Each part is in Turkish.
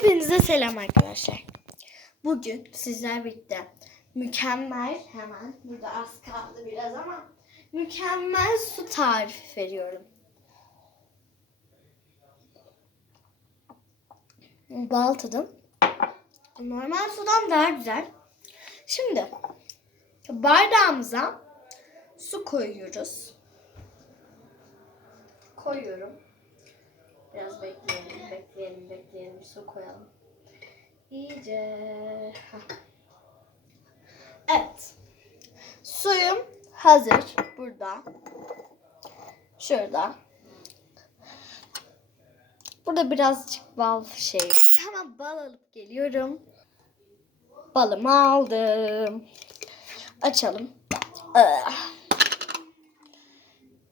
Hepinize selam arkadaşlar. Bugün sizler birlikte mükemmel hemen burada az kaldı biraz ama mükemmel su tarifi veriyorum. Bal tadım. Normal sudan daha güzel. Şimdi bardağımıza su koyuyoruz. Koyuyorum. Su koyalım. İyice. Evet. Suyum hazır. Burada. Şurada. Burada birazcık bal şey var. Hemen bal alıp geliyorum. Balımı aldım. Açalım. Ah.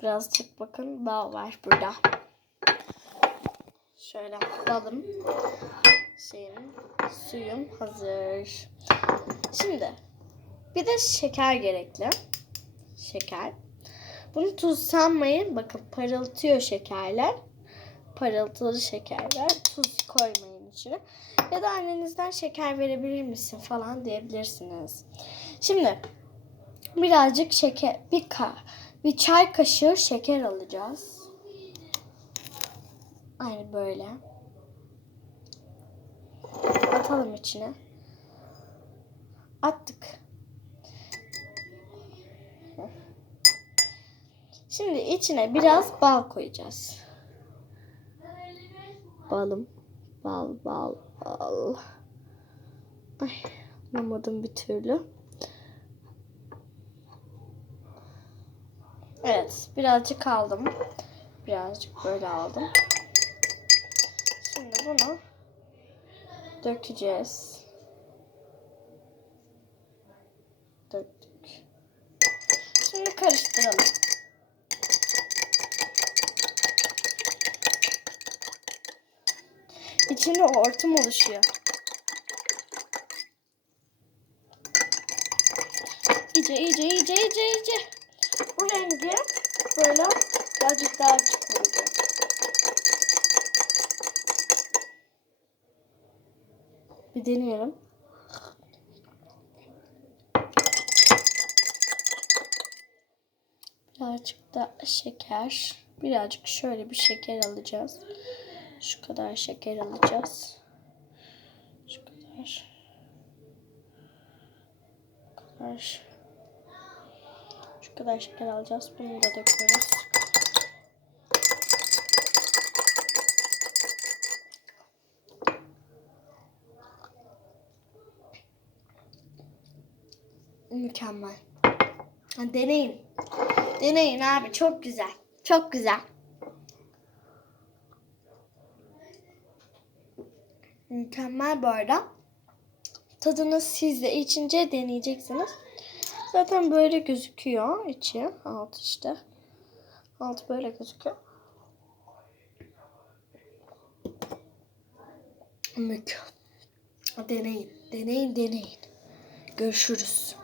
Birazcık bakın bal var burada. Şöyle balım şeyim suyum hazır. Şimdi bir de şeker gerekli. Şeker. Bunu tuz sanmayın. Bakın parıltıyor şekerler. Parıltılı şekerler. Tuz koymayın içine. Ya da annenizden şeker verebilir misin falan diyebilirsiniz. Şimdi birazcık şeker, bir ka, bir çay kaşığı şeker alacağız. Aynı böyle. Atalım içine. Attık. Şimdi içine biraz bal koyacağız. Balım. Bal, bal, bal. Ay, anlamadım bir türlü. Evet, birazcık aldım. Birazcık böyle aldım. Şimdi bunu dökeceğiz. Döktük. Şimdi karıştıralım. İçinde hortum oluşuyor. İyice iyice iyice iyice iyice. Bu rengi böyle birazcık daha Bir deneyelim. Birazcık da şeker. Birazcık şöyle bir şeker alacağız. Şu kadar şeker alacağız. Şu kadar. Şu kadar şeker alacağız. Bunu da döküyoruz. Mükemmel. Deneyin. Deneyin abi. Çok güzel. Çok güzel. Mükemmel bu arada. Tadını siz de içince deneyeceksiniz. Zaten böyle gözüküyor içi. Alt işte. Alt böyle gözüküyor. Mük. Deneyin. Deneyin deneyin. Görüşürüz.